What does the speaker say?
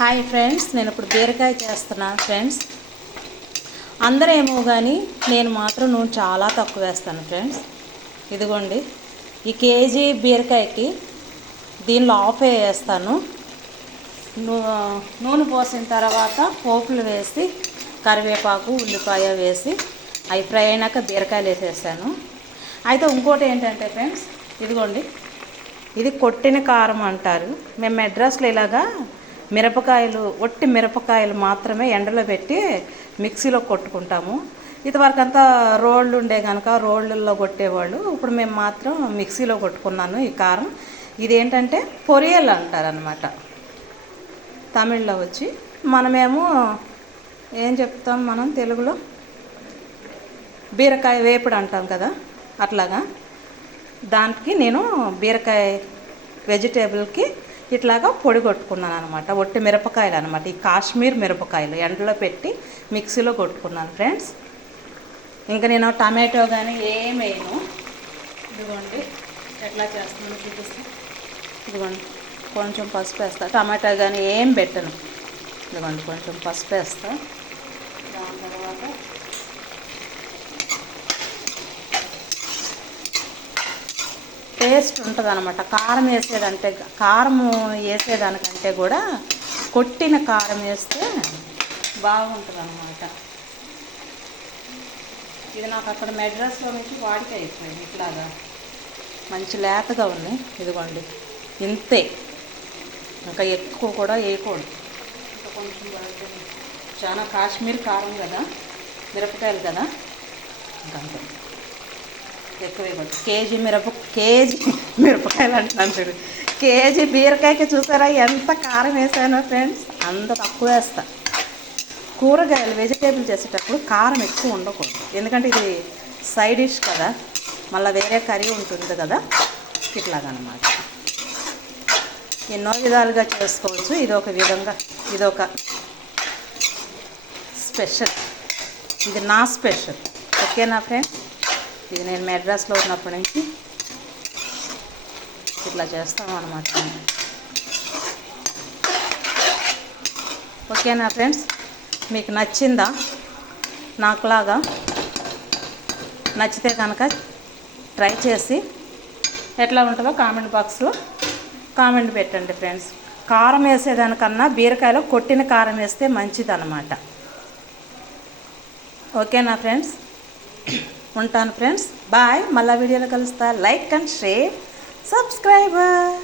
Hi friends నేను ఇప్పుడు బీరకాయ చేస్తున్నాను ఫ్రెండ్స్. అందరూ ఏమో కానీ నేను మాత్రం నూనె చాలా తక్కువ వేస్తాను ఫ్రెండ్స్. ఇదిగోండి ఈ కేజీ బీరకాయకి దీనిలో ఆఫ్ వేస్తాను. నూనె పోసిన తర్వాత పోపులు వేసి కరివేపాకు ఉల్లిపాయ వేసి అవి ఫ్రై అయినాక బీరకాయలు వేసేసాను. అయితే ఇంకోటి ఏంటంటే ఫ్రెండ్స్ ఇదిగోండి ఇది కొట్టిన కారం అంటారు. మేము మెడ్రాస్లో ఇలాగా మిరపకాయలు ఒట్టి మిరపకాయలు మాత్రమే ఎండలో పెట్టి మిక్సీలో కొట్టుకుంటాము. ఇదివరకు అంతా రోళ్ళు ఉండే కనుక రోళ్ళల్లో కొట్టేవాళ్ళు. ఇప్పుడు మేము మాత్రం మిక్సీలో కొట్టుకున్నాను ఈ కారం. ఇదేంటంటే పొరియల్ అంటారనమాట తమిళ్ళో వచ్చి మనమేమో ఏం చెప్తాం మనం తెలుగులో? బీరకాయ వేపుడు అంటాం కదా అట్లాగా? దానికి నేను బీరకాయ వెజిటేబుల్కి ఇట్లాగా పొడి కొట్టుకున్నాను అనమాట ఒట్టి మిరపకాయలు అనమాట ఈ కాశ్మీర్ మిరపకాయలు ఎండలో పెట్టి మిక్సీలో కొట్టుకున్నాను ఫ్రెండ్స్. ఇంకా నేను టమాటో కానీ ఏం వేయను ఇదిగోండి ఎట్లా చేస్తున్నాను చూపిస్తాను ఇదిగోండి కొంచెం పసుపు వేస్తా. టమాటా కానీ ఏం పెట్టను. ఇదిగోండి కొంచెం పసుపు వేస్తా. దాని తర్వాత టేస్ట్ ఉంటుంది అనమాట కారం వేసేదంటే కారం వేసేదానికంటే కూడా కొట్టిన కారం వేస్తే బాగుంటుంది అనమాట ఇది నాకు అక్కడ మెడ్రాస్లో నుంచి వాడికి అయిపోయింది. ఇట్లాగా మంచి లేతగా ఉంది. ఇదిగోండి. ఇంతే. ఇంకా ఎక్కువ కూడా వేయకూడదు. ఇంకా కొంచెం చాలా కాశ్మీర్ కారం కదా మిరపకాయలు కదా? ఇంకా ఎక్కువ వేయకూడదు కేజీ మిరప కేజీ మిరపకాయలు అంటున్నాను చూడు. కేజీ బీరకాయకి చూసారా ఎంత కారం వేసానో ఫ్రెండ్స్? అంత తక్కువ వేస్తా. కూరగాయలు వెజిటేబుల్ చేసేటప్పుడు కారం ఎక్కువ ఉండకూడదు. ఎందుకంటే ఇది సైడ్ డిష్ కదా. మళ్ళీ వేరే కర్రీ ఉంటుంది కదా. ఇట్లాగనమాట. ఎన్నో విధాలుగా చేసుకోవచ్చు. ఇది ఒక విధంగా ఇది ఒక స్పెషల్ ఇది నా స్పెషల్ ఓకేనా ఫ్రెండ్స్? ఇది నేను మెడ్రాస్లో ఉన్నప్పటి నుంచి ఇట్లా చేస్తాం అనమాట ఓకేనా ఫ్రెండ్స్ మీకు నచ్చిందా? నాకులాగా నచ్చితే కనుక ట్రై చేసి ఎట్లా ఉంటుందో కామెంట్ బాక్స్లో కామెంట్ పెట్టండి ఫ్రెండ్స్. కారం వేసేదానికన్నా బీరకాయలో కొట్టిన కారం వేస్తే మంచిది అనమాట ఓకేనా ఫ్రెండ్స్. ఉంటాను ఫ్రెండ్స్. బాయ్. మళ్ళీ వీడియోలో కలుస్తా. Like and share. సబ్స్క్రైబర్.